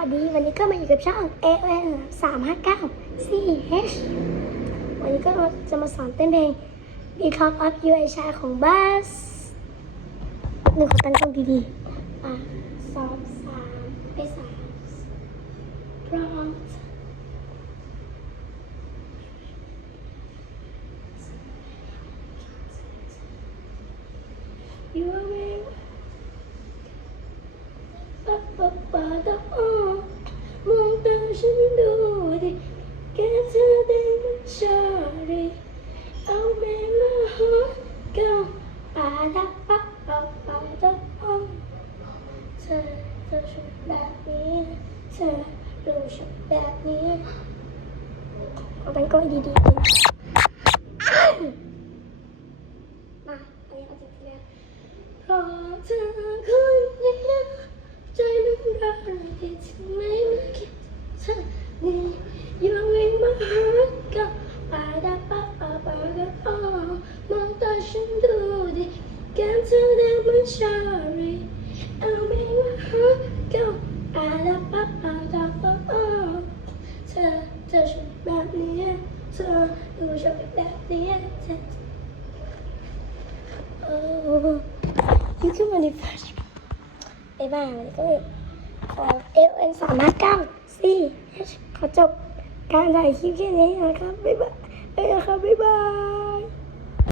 วัสดีวันนี้ก็มาอยู่กับช่อง A N 3 5 9 C H วันนี้ก็จะมาสอนเต้นเพลง Because of You ไอชายของบัสหนึ่งขอตั้งกล้องดีๆอะสองสามไปสามพร้อม You are me ปะปะปะตะอ้อมองตาฉันดูดิแค่เธอได้มันชาดิเอา แม่มาหอมกันปะตะปะปะปะตะอ้อเธอเธอชุดแบบนี้เธอดูชุดแบบนี้เอาตั้งกล้องดีๆดิมาอันนี้เอาจริงๆแล้วเพราะเธอคนนี้ใจมันรักที่ไมไม่คิดเธอนี่ยังไม่มาหากับปาดาปาปาปาดาอ้อมองตาฉันดูดิแก้มเธอแดงเหมือนชาลีเอาไม่มาหากับ ปาดาปาปาดาปาอ้อเธอเธอชอบแบบนี้เธอดูชอบแบบนี้เธอ Oh, you can really fast. บ๊ายบายวันนี้ก็ขอเอลเอ็นสามห้าเก้าสี่ขอจบการถ่ายคลิปแค่นี้นะครับบ๊ายบายเอ้ยนะครับบ๊ายบาย